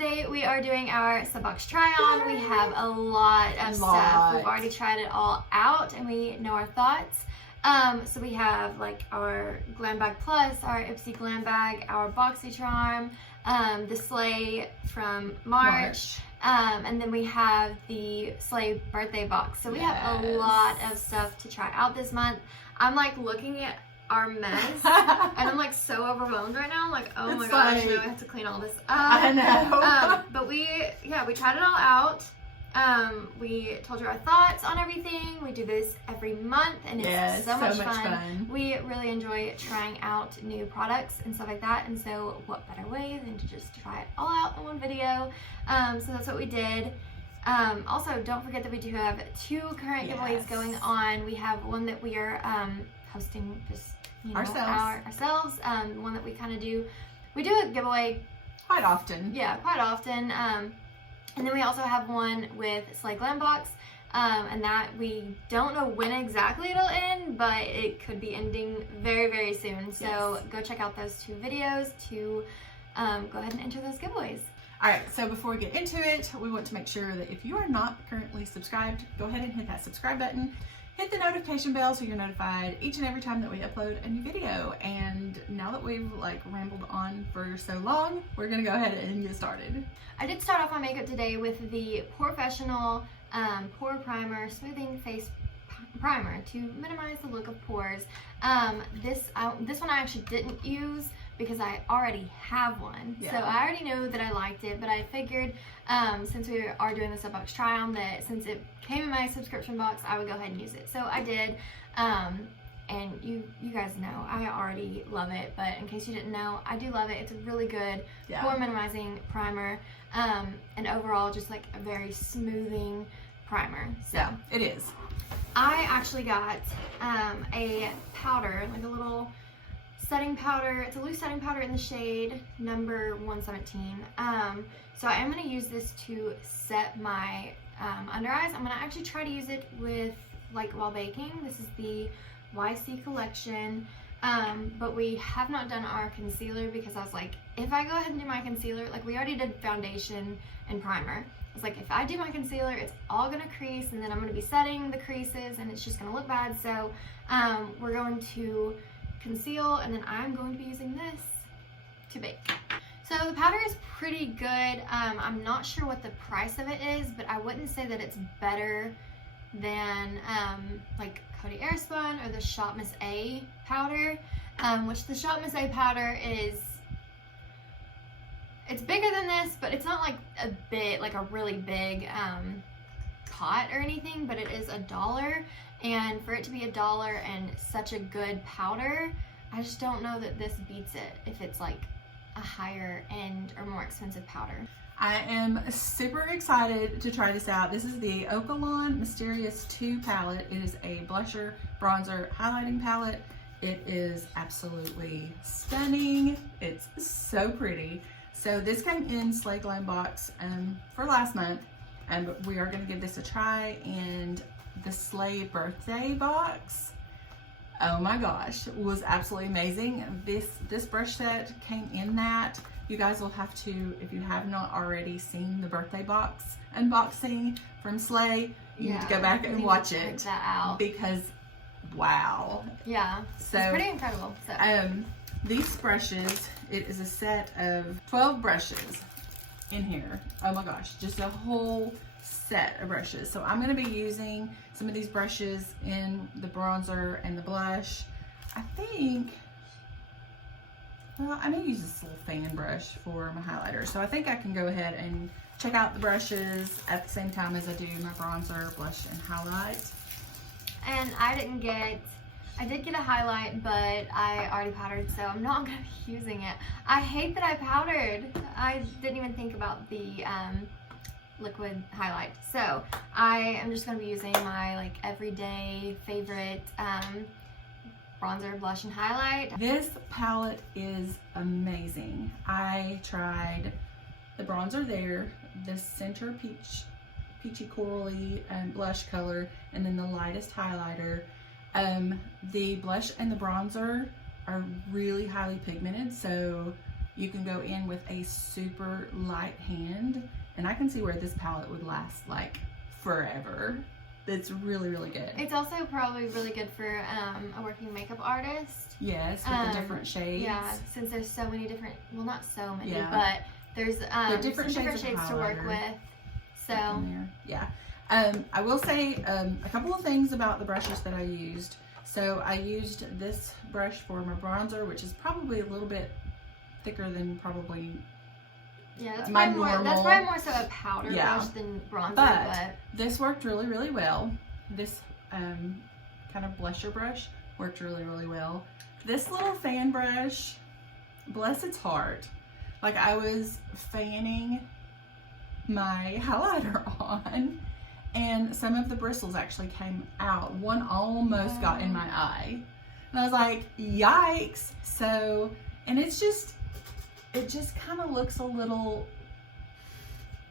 today we are doing our sub box try on. We have a lot of stuff. We've already tried it all out and we know our thoughts. So we have like our Glam Bag Plus, our Ipsy Glam Bag, our boxycharm, the Slay from March. And then we have the Slay birthday box. So we have a lot of stuff to try out this month. I'm like looking at our mess and I'm like so overwhelmed right now. I'm like, oh my gosh, now I have to clean all this up. I know. But we tried it all out. We told you our thoughts on everything. We do this every month and it's so much fun. We really enjoy trying out new products and stuff like that, and so what better way than to just try it all out in one video. So that's what we did. Also, don't forget that we do have 2 current giveaways going on. We have one that we are hosting just ourselves. One that we kind of do. We do a giveaway quite often. Yeah, quite often. And then we also have one with Slay Glam Box, and that we don't know when exactly it'll end, but it could be ending very, very soon. So go check out those 2 videos to go ahead and enter those giveaways. Alright, so before we get into it, we want to make sure that if you are not currently subscribed, go ahead and hit that subscribe button. Hit the notification bell so you're notified each and every time that we upload a new video. And now that we've like rambled on for so long, we're gonna go ahead and get started. I did start off my makeup today with the Professional Pore Primer Smoothing Face Primer to minimize the look of pores. This one I actually didn't use because I already have one. So I already know that I liked it, but I figured since we are doing the sub box try on, that since it came in my subscription box, I would go ahead and use it. So I did, and you guys know I already love it, but in case you didn't know, I do love it. It's a really good pore minimizing primer, and overall just like a very smoothing primer. So it is. I actually got a powder, like a little setting powder. It's a loose setting powder in the shade number 117. So I am going to use this to set my under eyes. I'm going to actually try to use it with like while baking. This is the YC collection, but we have not done our concealer because I was like, if I go ahead and do my concealer, like we already did foundation and primer. I was like, if I do my concealer, it's all going to crease, and then I'm going to be setting the creases and it's just going to look bad. So we're going to conceal, and then I'm going to be using this to bake. So the powder is pretty good. I'm not sure what the price of it is, but I wouldn't say that it's better than like Coty Airspun or the Shop Miss A powder, which the Shop Miss A powder it's bigger than this, but it's not like a really big pot or anything, but it is $1. And for it to be $1 and such a good powder, I just don't know that this beats it if it's like a higher end or more expensive powder. I am super excited to try this out. This is the Okalon Mysterious 2 palette. It is a blusher, bronzer, highlighting palette. It is absolutely stunning. It's so pretty. So this came in Slay Glam Box for last month, and we are going to give this a try. And the Slay birthday box, oh my gosh, was absolutely amazing. This brush set came in that. You guys will have to, if you have not already seen the birthday box unboxing from Slay, you need to go back and watch it. Check that out. Because wow. Yeah, so it's pretty incredible. So. These brushes, it is a set of 12 brushes in here. Oh my gosh, just a whole set of brushes. So I'm going to be using some of these brushes in the bronzer and the blush. I think, well, I may use this little fan brush for my highlighter. So I think I can go ahead and check out the brushes at the same time as I do my bronzer, blush, and highlight. And I did get a highlight, but I already powdered, so I'm not going to be using it. I hate that I powdered. I didn't even think about the liquid highlight. So I am just going to be using my like everyday favorite bronzer, blush, and highlight. This palette is amazing. I tried the bronzer there, the center peachy corally blush color, and then the lightest highlighter. The blush and the bronzer are really highly pigmented, so you can go in with a super light hand, and I can see where this palette would last like forever. It's really, really good. It's also probably really good for a working makeup artist. Yes, with the different shades. Yeah, since there's so many different, well, not so many, Yeah. but there's different shades of to work with. So, yeah. I will say a couple of things about the brushes that I used. So I used this brush for my bronzer, which is probably a little bit thicker than probably yeah, that's my probably normal. That's probably more so a powder brush than bronzer, but this worked really, really well. This kind of blusher brush worked really, really well. This little fan brush, bless its heart, like I was fanning my highlighter on, and some of the bristles actually came out. One almost got in my eye, and I was like, yikes. So, and it just kind of looks a little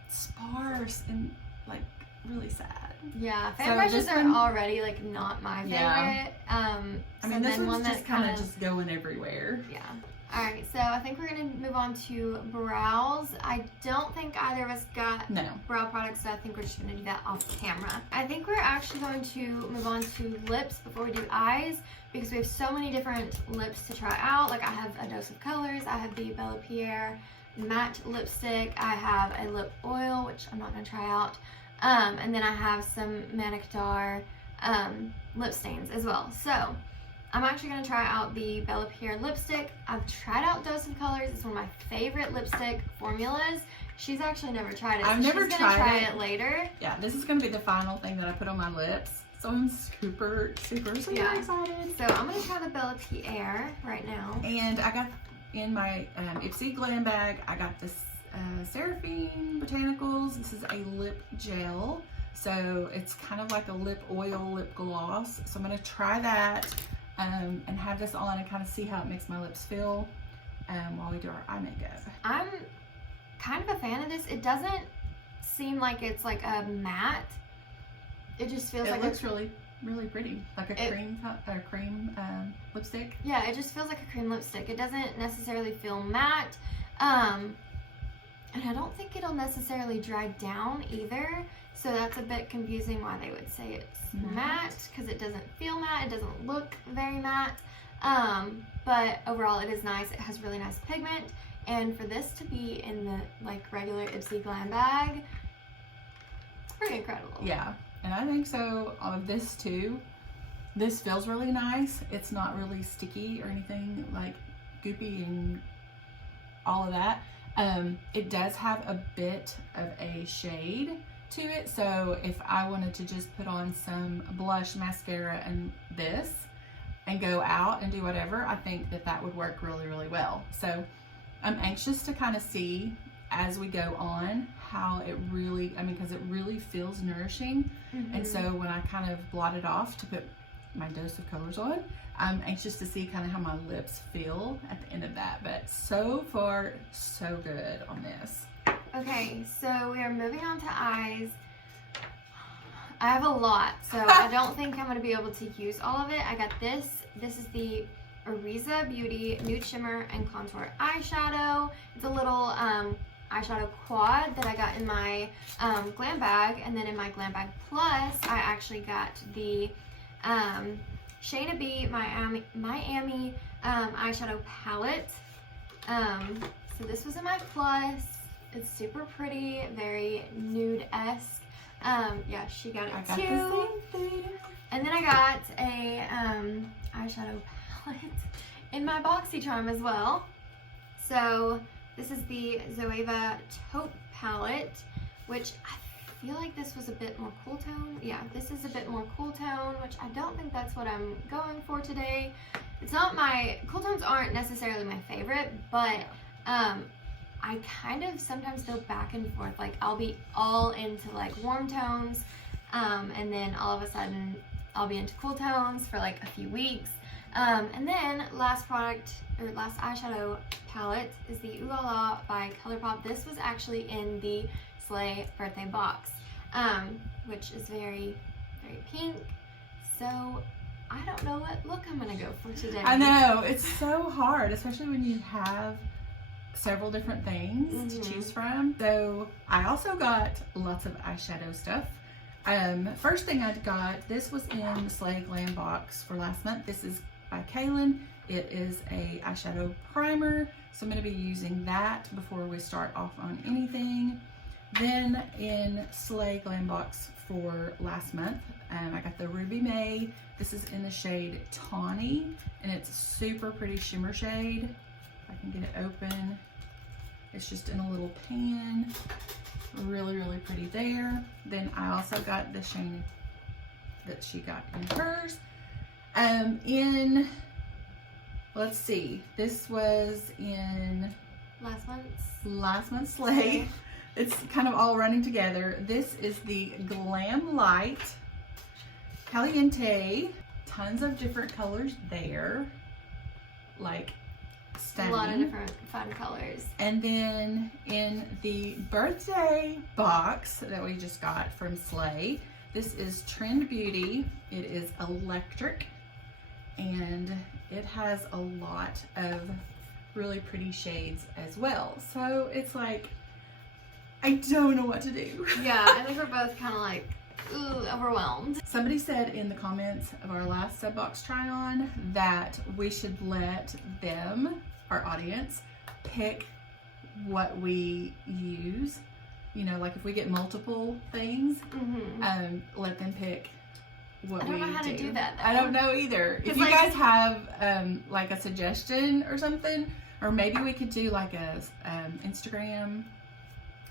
sparse and like really sad. Yeah, fan brushes are already like not my favorite. Yeah. I mean, this one's just kind of just going everywhere. Yeah. Alright, so I think we're going to move on to brows. I don't think either of us got brow products, so I think we're just going to do that off camera. I think we're actually going to move on to lips before we do eyes, because we have so many different lips to try out. Like I have a Dose of Colors, I have the Bella Pierre matte lipstick, I have a lip oil, which I'm not going to try out, and then I have some Manicdar lip stains as well. So I'm actually going to try out the Bella Pierre lipstick. I've tried out Dose of Colors. It's one of my favorite lipstick formulas. She's actually never tried it. I've never tried it. She's going to try it later. Yeah, this is going to be the final thing that I put on my lips. So I'm super, super excited. So I'm going to try the Bella Pierre right now. And I got in my Ipsy glam bag, I got this Seraphine Botanicals. This is a lip gel. So it's kind of like a lip oil, lip gloss. So I'm going to try that. And have this on and kind of see how it makes my lips feel while we do our eye makeup. I'm kind of a fan of this. It doesn't seem like it's like a matte. It just feels like it looks really, really pretty, like a cream lipstick. Yeah, it just feels like a cream lipstick. It doesn't necessarily feel matte, and I don't think it'll necessarily dry down either. So that's a bit confusing why they would say it's matte, because it doesn't feel matte, it doesn't look very matte, but overall it is nice. It has really nice pigment, and for this to be in the like regular Ipsy glam bag, it's pretty incredible. Yeah, and I think so of this too. This feels really nice. It's not really sticky or anything like goopy and all of that. It does have a bit of a shade to it, so if I wanted to just put on some blush, mascara, and this and go out and do whatever, I think that that would work really, really well. So I'm anxious to kind of see as we go on how it really, I mean, because it really feels nourishing. And so when I kind of blot it off to put my Dose of Colors on, I'm anxious to see kind of how my lips feel at the end of that. But so far, so good on this. Okay, so we are moving on to eyes. I have a lot, so I don't think I'm going to be able to use all of it. I got this. This is the Ariza Beauty Nude Shimmer and Contour Eyeshadow. It's a little eyeshadow quad that I got in my glam bag. And then in my glam bag plus, I actually got the Shayna B Miami eyeshadow palette. So this was in my plus. It's super pretty, very nude-esque. Yeah, she got it too. I got the same thing. And then I got a eyeshadow palette in my boxycharm as well. So this is the Zoeva Taupe palette, which I feel like this was a bit more cool tone. Yeah, this is a bit more cool tone, which I don't think that's what I'm going for today. It's not my, cool tones aren't necessarily my favorite, but I kind of sometimes go back and forth. Like I'll be all into like warm tones, and then all of a sudden I'll be into cool tones for like a few weeks. And then last eyeshadow palette is the Ooh La La by ColourPop. This was actually in the Slay birthday box, which is very, very pink. So I don't know what look I'm gonna go for today. I know, it's so hard, especially when you have several different things to choose from. So I also got lots of eyeshadow stuff. First thing I got, this was in the Slay Glam box for last month. This is by Kaylin. It is a eyeshadow primer, so I'm going to be using that before we start off on anything. Then in Slay Glam box for last month, I got the Ruby May. This is in the shade Tawny, and it's a super pretty shimmer shade. If I can get it open. It's just in a little pan. Really, really pretty there. Then I also got the shade that she got in hers. Let's see, this was in last month's Slay. It's kind of all running together. This is the Glam Light Caliente. Tons of different colors there. Like, stunning. A lot of different fun colors. And then in the birthday box that we just got from Slay, this is Trend Beauty. It is electric, and it has a lot of really pretty shades as well. So it's like, I don't know what to do. Yeah, I think we're both kind of like, ooh, overwhelmed. Somebody said in the comments of our last sub box try on that we should let them, our audience, pick what we use. You know, like if we get multiple things, let them pick what we do. I don't know how to do that, though. I don't know either. If you guys have like a suggestion or something, or maybe we could do like a Instagram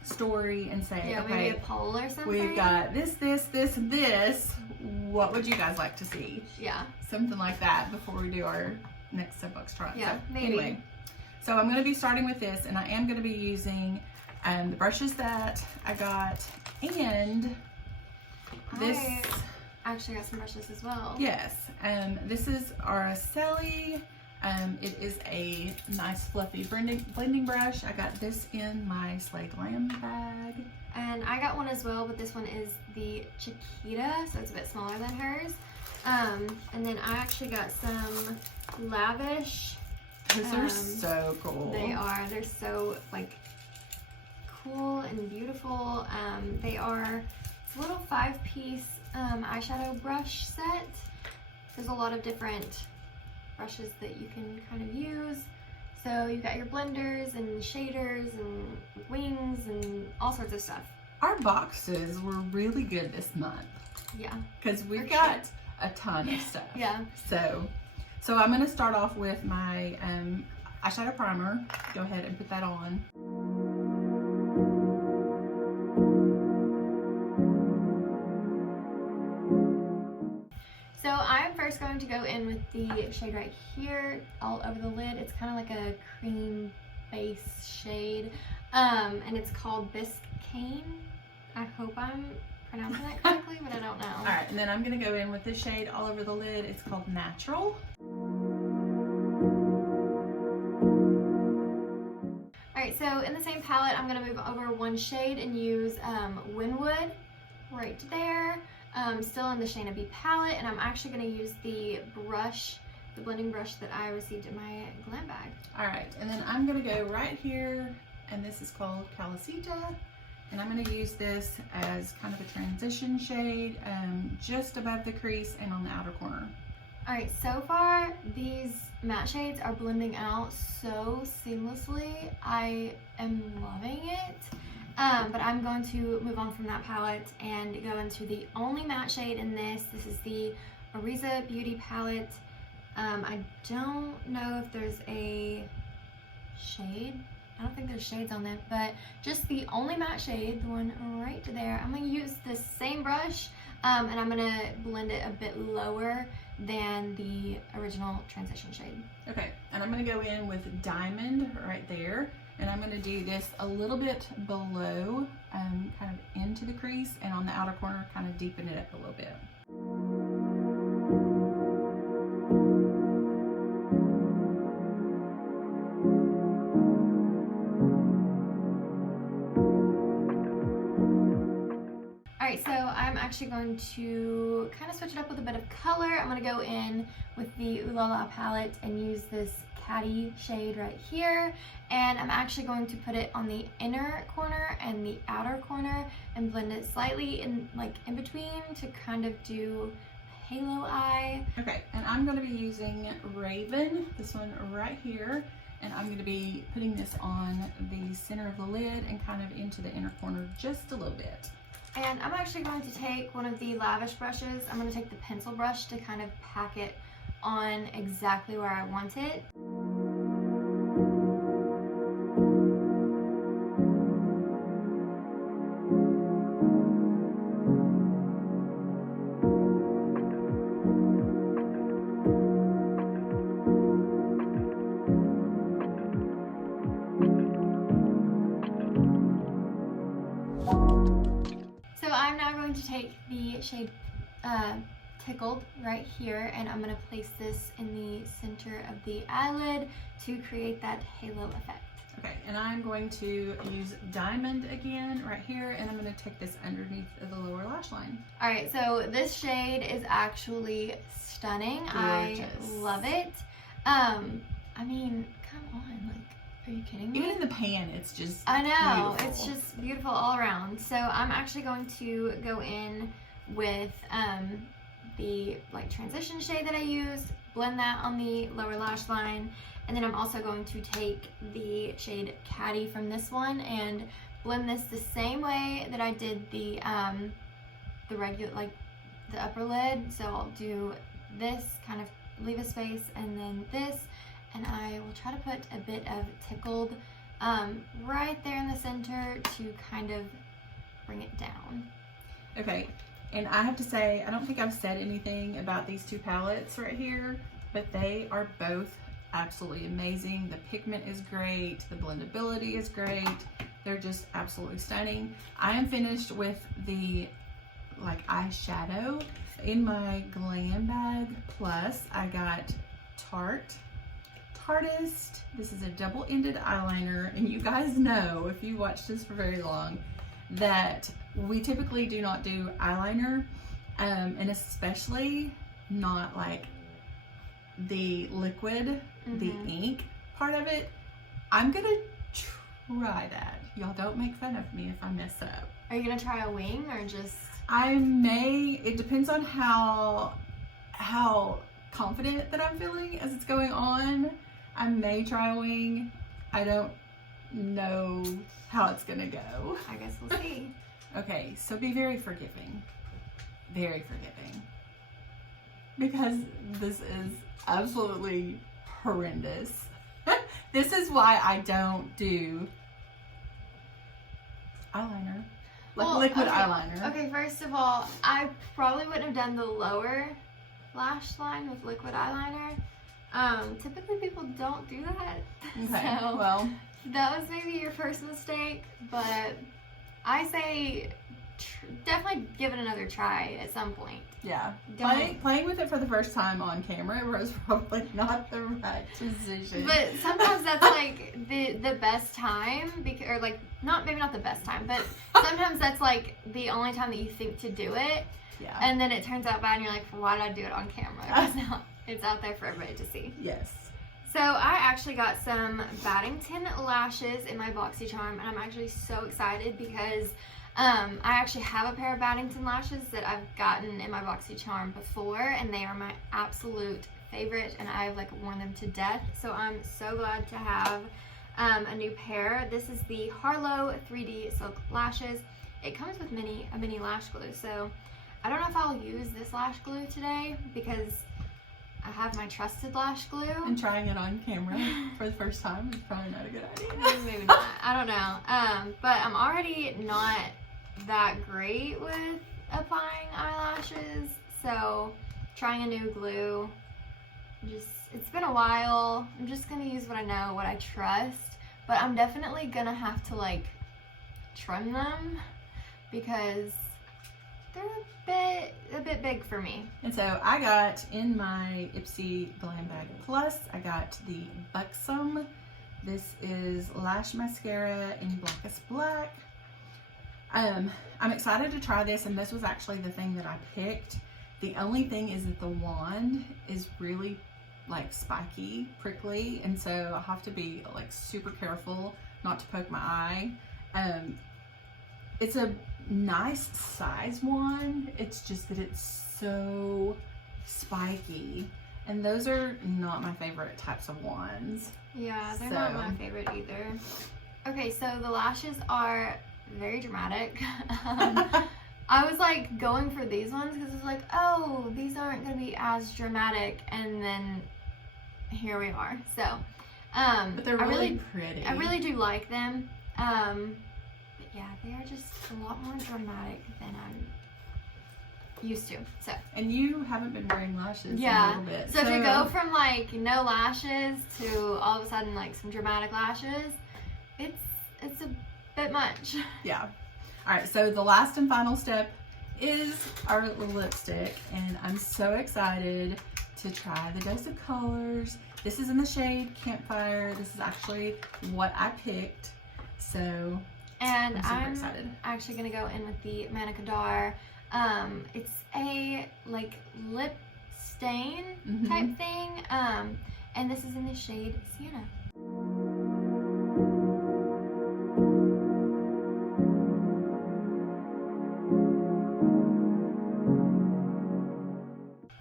story and say, yeah, okay, maybe a poll or something. We've got this, and this. What would you guys like to see? Yeah. Something like that before we do our next sub box try. Yeah, so, maybe. Anyway, so I'm going to be starting with this, and I am going to be using the brushes that I got, and this. I actually got some brushes as well. Yes, this is Arisa. It is a nice fluffy blending brush. I got this in my Slay Glam bag. And I got one as well, but this one is the Chiquita, so it's a bit smaller than hers. And then I actually got some Lavish. Those are so cool. They are. They're so like cool and beautiful. They are, it's a little 5-piece eyeshadow brush set. There's a lot of different brushes that you can kind of use. So you've got your blenders and shaders and wings and all sorts of stuff. Our boxes were really good this month. Yeah. Because we've got a ton of stuff. Yeah. So I'm going to start off with my eyeshadow primer. Go ahead and put that on. So I'm first going to go in with the shade right here, all over the lid. It's kind of like a cream base shade, and it's called Biscayne. I hope I'm pronouncing that correctly, but I don't know. All right, and then I'm going to go in with this shade all over the lid. It's called Natural. All right, so in the same palette, I'm going to move over one shade and use Winwood right there. Still in the Shayna B palette, and I'm actually going to use the brush, the blending brush that I received in my glam bag. All right, and then I'm going to go right here, and this is called Felicita, and I'm going to use this as kind of a transition shade just above the crease and on the outer corner. All right, so far these matte shades are blending out so seamlessly. I am loving it. But I'm going to move on from that palette and go into the only matte shade in this. This is the Ariza Beauty palette. I don't know if there's a shade. I don't think there's shades on it, but just the only matte shade, the one right there. I'm going to use this same brush, and I'm going to blend it a bit lower than the original transition shade. Okay, and I'm going to go in with Diamond right there. And I'm going to do this a little bit below, kind of into the crease, and on the outer corner, kind of deepen it up a little bit. Alright, so I'm actually going to kind of switch it up with a bit of color. I'm going to go in with the Ooh La La palette and use this Caddy shade right here, and I'm actually going to put it on the inner corner and the outer corner and blend it slightly in between to kind of do halo eye. Okay, and I'm going to be using Raven, this one right here, and I'm going to be putting this on the center of the lid and kind of into the inner corner just a little bit. And I'm actually going to take one of the lavish brushes. I'm going to take the pencil brush to kind of pack it on exactly where I want it. So I'm now going to take the shade Tickled right here, and I'm going to place this in the center of the eyelid to create that halo effect. Okay, and I'm going to use Diamond again right here, and I'm going to take this underneath of the lower lash line. All right, so this shade is actually stunning. Gorgeous. I love it. I mean, come on, like, are you kidding me? Even in the pan, it's just I know, beautiful. it's just beautiful all around. So I'm actually going to go in with the transition shade that I used, blend that on the lower lash line, and then I'm also going to take the shade Caddy from this one and blend this the same way that I did the regular, the upper lid. So I'll do this, kind of leave a space, and then this, and I will try to put a bit of Tickled right there in the center to kind of bring it down. Okay, and I have to say, I don't think I've said anything about these two palettes right here, but they are both absolutely amazing. The pigment is great, the blendability is great, they're just absolutely stunning. I am finished with the eyeshadow. In my Glam Bag Plus, I got Tartist. This is a double-ended eyeliner, and you guys know, if you watched this for very long, that we typically do not do eyeliner, and especially not like the liquid, the ink part of it. I'm gonna try that. Y'all don't make fun of me if I mess up. Are you gonna try a wing or just? I may, it depends on how confident that I'm feeling as it's going on. I may try a wing. I don't know how it's gonna go. I guess we'll see. Okay, so be very forgiving. Very forgiving. Because this is absolutely horrendous. This is why I don't do eyeliner. Liquid eyeliner. Okay, first of all, I probably wouldn't have done the lower lash line with liquid eyeliner. Typically people don't do that. Okay, So well. that was maybe your first mistake, but I say definitely give it another try at some point. Yeah, Don't. playing with it for the first time on camera was probably not the right decision. But sometimes that's like the best time, or maybe not the best time, but sometimes that's like the only time that you think to do it. Yeah. And then it turns out bad, and you're like, why did I do it on camera? Because now it's out there for everybody to see. Yes. So I actually got some Battington lashes in my boxycharm, and I'm actually so excited because I actually have a pair of Battington lashes that I've gotten in my boxycharm before, and they are my absolute favorite, and I've worn them to death. So I'm so glad to have a new pair. This is the Harlow 3D Silk Lashes. It comes with a mini lash glue, so I don't know if I'll use this lash glue today because I have my trusted lash glue. And trying it on camera for the first time is probably not a good idea. Maybe not. I don't know. But I'm already not that great with applying eyelashes, so trying a new glue, it's been a while. I'm just gonna use what I know, what I trust, but I'm definitely gonna have to trim them because they're a bit big for me. And so I got in my Ipsy Glam Bag Plus, I got the Buxom. This is Lash Mascara in Blackest Black. I'm excited to try this, and this was actually the thing that I picked. The only thing is that the wand is really like spiky, prickly, and so I have to be like super careful not to poke my eye. It's a nice size one. It's just that it's so spiky, and those are not my favorite types of wands. Yeah, they're not my favorite either. Okay, so the lashes are very dramatic. I was like going for these ones because it's like, oh, these aren't going to be as dramatic, and then here we are. So, but they're really pretty. I really do like them. But yeah, they are just a lot more dramatic than I'm used to. So. And you haven't been wearing lashes in a little bit. So to go from like no lashes to all of a sudden like some dramatic lashes, it's a bit much. Yeah. All right, so the last and final step is our lipstick, and I'm so excited to try the Dose of Colors. This is in the shade Campfire. This is actually what I picked, so and I'm super excited. Actually gonna go in with the Manica D'Or. It's a like lip stain type thing, and this is in the shade Sienna.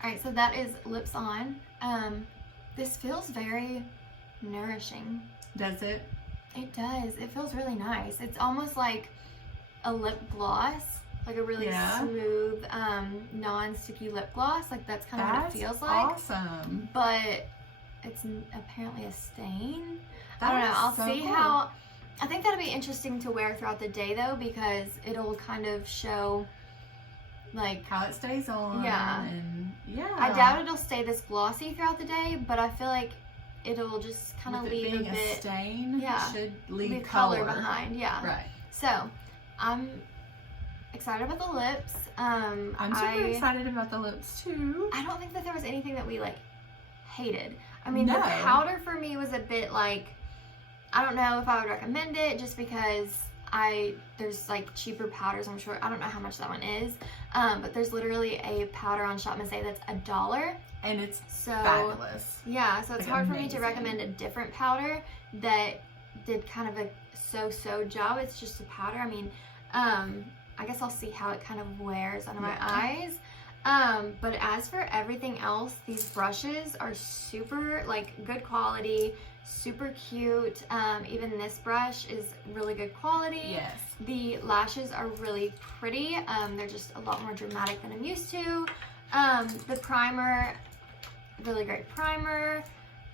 Alright, so that is lips on. This feels very nourishing. Does it? It does. It feels really nice. It's almost like a lip gloss, like a really smooth, non-sticky lip gloss. Like that's kind of what it feels like. Awesome. But it's apparently a stain. That I don't know. I'll so see cool. how. I think that'll be interesting to wear throughout the day though, because it'll kind of show like how it stays on. Yeah. And yeah. I doubt it'll stay this glossy throughout the day, but I feel like it'll just kind of leave a bit. A stain, should leave color behind. Yeah. Right. So, I'm excited about the lips. I'm super excited about the lips too. I don't think that there was anything that we like hated. I mean, the powder for me was a bit like, I don't know if I would recommend it just because there's like cheaper powders, I'm sure. I don't know how much that one is, but there's literally a powder on Shop Miss that's $1. And it's fabulous. Yeah, so it's like hard for me to recommend a different powder that did kind of a so-so job. It's just a powder. I mean, I guess I'll see how it kind of wears under my eyes. But as for everything else, these brushes are super like good quality, super cute. Even this brush is really good quality. Yes. The lashes are really pretty. They're just a lot more dramatic than I'm used to. The primer, really great primer.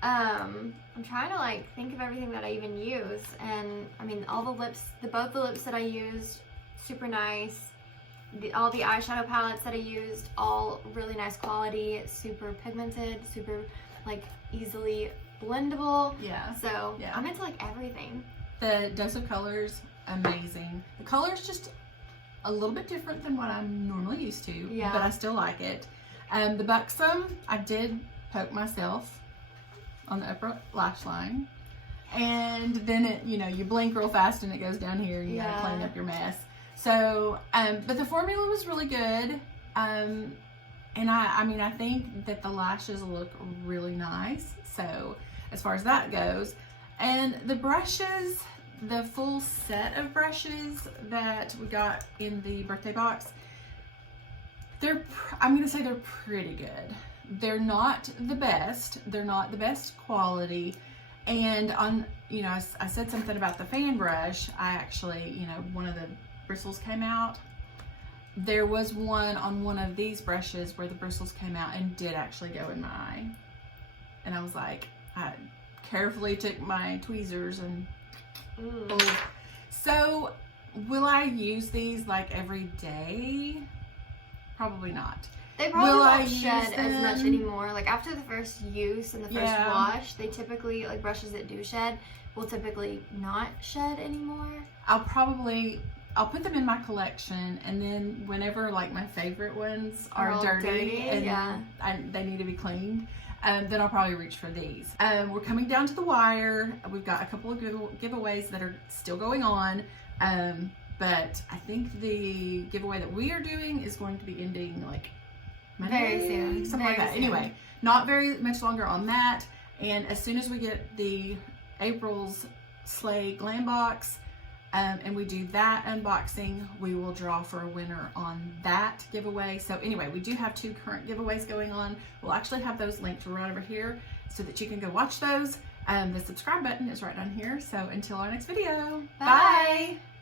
I'm trying to like think of everything that I even use, and I mean all the lips, both the lips that I used, super nice. All the eyeshadow palettes that I used, all really nice quality, super pigmented, super like easily blendable. Yeah. So I'm into like everything. The Dose of Colors, amazing. The color's just a little bit different than what I'm normally used to, but I still like it. The Buxom, I did poke myself on the upper lash line, and then it, you blink real fast and it goes down here, and you gotta clean up your mess. So, but the formula was really good, and I mean, I think that the lashes look really nice, so as far as that goes. And the brushes, the full set of brushes that we got in the birthday box, I'm gonna say they're pretty good. They're not the best. They're not the best quality. And on, I said something about the fan brush. I actually, one of the bristles came out. There was one on one of these brushes where the bristles came out and did actually go in my eye. And I was like, I carefully took my tweezers and So will I use these like every day? Probably not. They probably won't shed as much anymore. Like after the first use and the first wash, they typically, like brushes that do shed, will typically not shed anymore. I'll put them in my collection, and then whenever like my favorite ones are dirty and they need to be cleaned, then I'll probably reach for these. We're coming down to the wire. We've got a couple of giveaways that are still going on. But I think the giveaway that we are doing is going to be ending like Monday, very soon, something like that. Anyway, not very much longer on that. And as soon as we get the April's Slay Glam Box, and we do that unboxing, we will draw for a winner on that giveaway. So anyway, we do have 2 current giveaways going on. We'll actually have those linked right over here so that you can go watch those. The subscribe button is right down here. So until our next video, Bye.